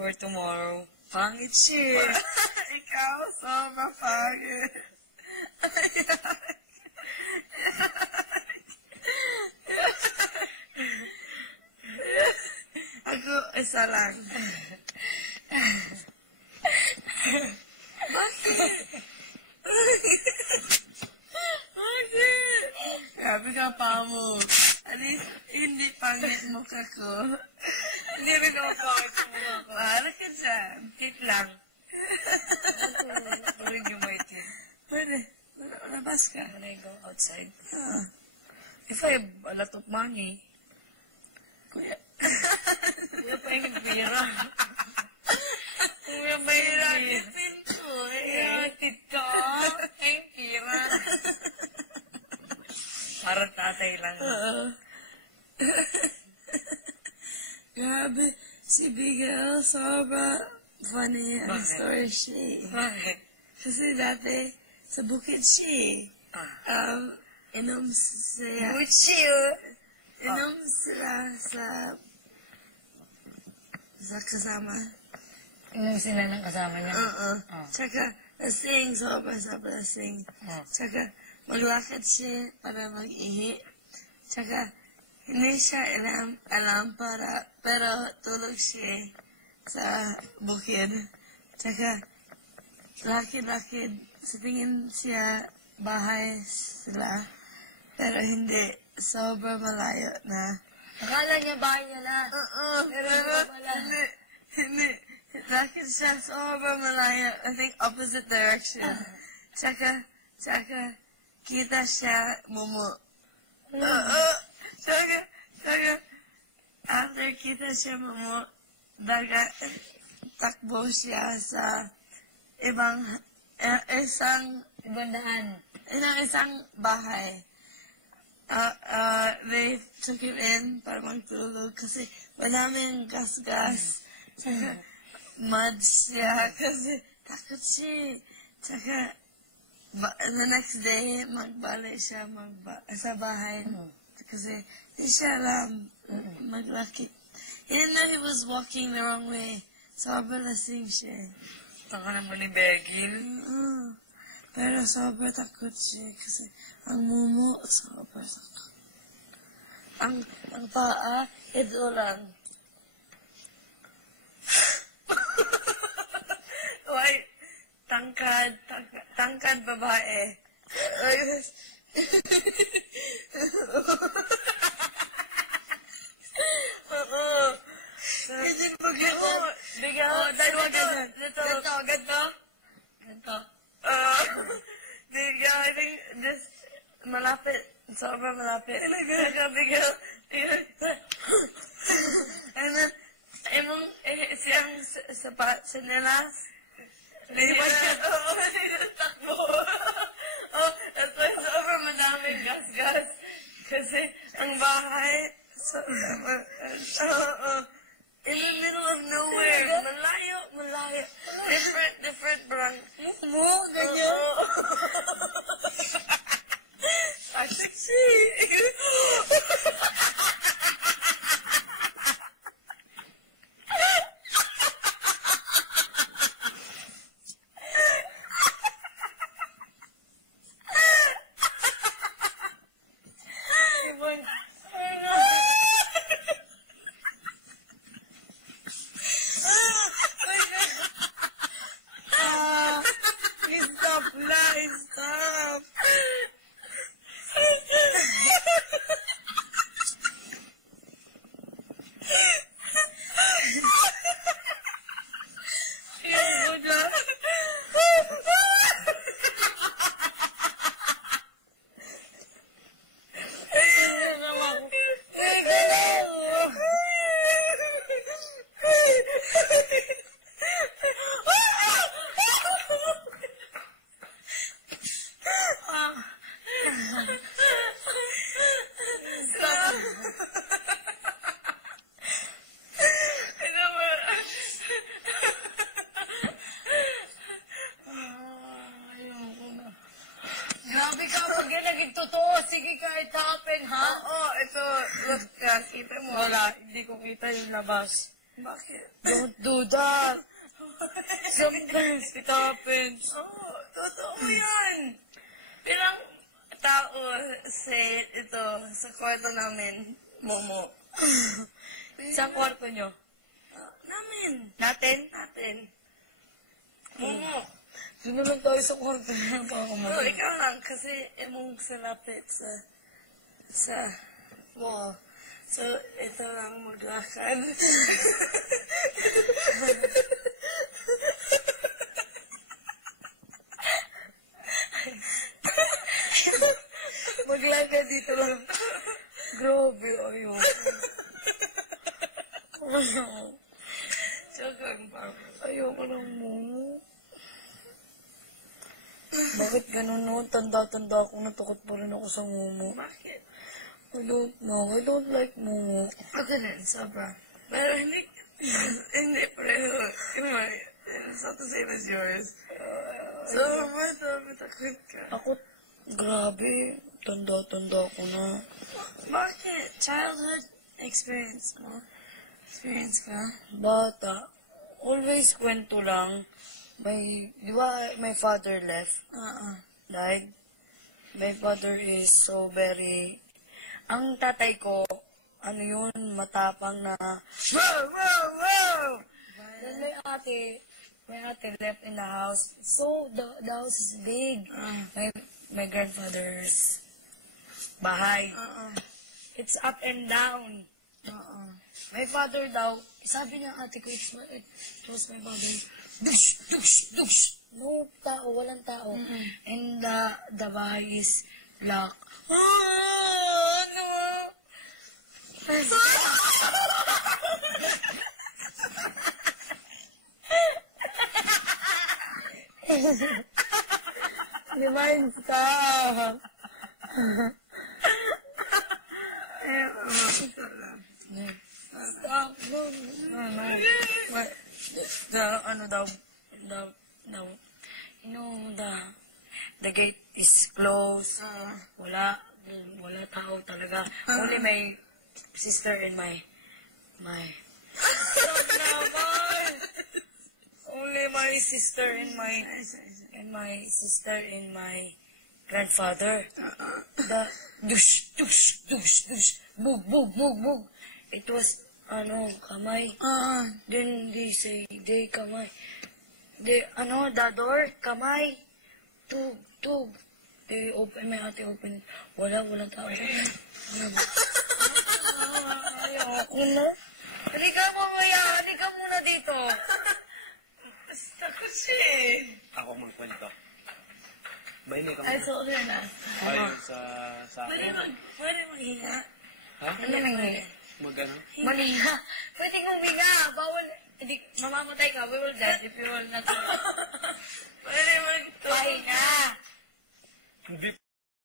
for tomorrow. Pangit siya. Ikaw, sobrang pangit. Ako, isa lang. Bakit? Bakit? Grabe ka pa mo. At least, hindi pangit mukha ko. Hindi rin ako pangit sa mukha ko. Para ka dyan. Tit lang. Tuloy yung white yan. Pwede. Labas ka. When I go outside. Ah. If I have a lot of money, Kuya. kuya pa yung pira. Kuya pa yung pira. Pinto Tit ka. Ay, pira. Parang tatay lang. Grabe. Si Bigel, sobra funny ang story siya. Bakit? Kasi dati, sa bukid siya. Inom siya. Inom sila sa kasama. Inom sila ng kasama niya? Tsaka, lasing, sobra lasing. Tsaka, maglakad siya para mag-ihi. Tsaka, hindi siya alam pero tulog siya sa bukid. Tsaka, lakid-lakid, sa tingin siya bahay sila. Pero hindi, sobra malayo na. Akala niya bahay niya na. Pero hindi. Lakad siya sobra malayo. I think opposite direction. Tsaka, kita siya mumu. Tsaka, after kita siya mumu, takbo siya sa isang bahay. They took him in para magtulog kasi maraming gas-gas. Tsaka, mad siya kasi takot siya. Tsaka, the next day, magbalik siya sa bahay. Kasi, di siya alam maglaki. He didn't know he was walking the wrong way. Sobrang lasing siya. Taka naman ni Begil. Pero sobrang takot siya kasi ang mumu, sobrang takot. Ang paa, ito lang. Why? Tangkad babae. Kasi bigyan dalawa ganun. Ganto. Bigyan, I think, just malapit. Sobrang malapit. Bigyan. And then, siyang sinelas. Lipat ka to. Takbo. That's why sobrang madaming gas-gas. Kasi, ang bahay, in the middle of nowhere. Malayo. Different barangay. Ganyan. Sexy. Stop. Grabe ka, pag yan naging totoo, sige ka, it happen, ha? Oo, ito, look, kita mo. Wala, hindi ko kita yung labas. Bakit? Don't do that. Sometimes it happens. Oo, totoo yan. Bilang tao sa kwarto namin, Momo. Sa kwarto nyo? Namin. Natin? Momo. Doon na lang tayo sa kwarto na Oo, ikaw lang. Kasi emong salapit sa wall. So, ito lang maglakad. Maglagay dito lang. Grabe, ayun. Joke lang pa. Ayoko lang mo. Bakit ganun no? Tanda-tanda akong natakot pa rin ako sa mumu. Bakit? I don't know. I don't like mumu. Ako din, sobra. Pero hindi pareho. It's not the same as yours. So, takot ka. Ako, grabe. Tanda-tanda ako na. Bakit? Childhood experience mo? Experience ka? Bata. Always kwento lang. Di ba my father left? Died. My father is so very... Ang tatay ko, ano yun, matapang na... Wow! Wow! Wow! Then my ate left in the house. So, the house is big. My grandfather's bahay. It's up and down. My father daw, sabi ng ate ko, it was my father, dush, dush, dush. No tao, walang tao. And the bahay is locked. Ano? Reminds ka. Stop. The gate is closed. Wala tao talaga. Only my sister and my Stop naman! Only my sister and my grandfather. The dush, dush, dush, dush, bug, bug, bug, bug. It was, kamay. Then they say, kamay. The door, kamay. Tug, tug. They open, my ate open. Walang tao. Ayoko na. Halika muna dito. Takot siya eh. Ako magkwento. Mahingi ka Ay, muna. so na. Ayun, sa akin. Pwede maghinga. Ha? Ano nangyari? Magano? Mali ha. Pwede kong huminga. Bawal. Hindi, mamamatay ka. We will die if you will not.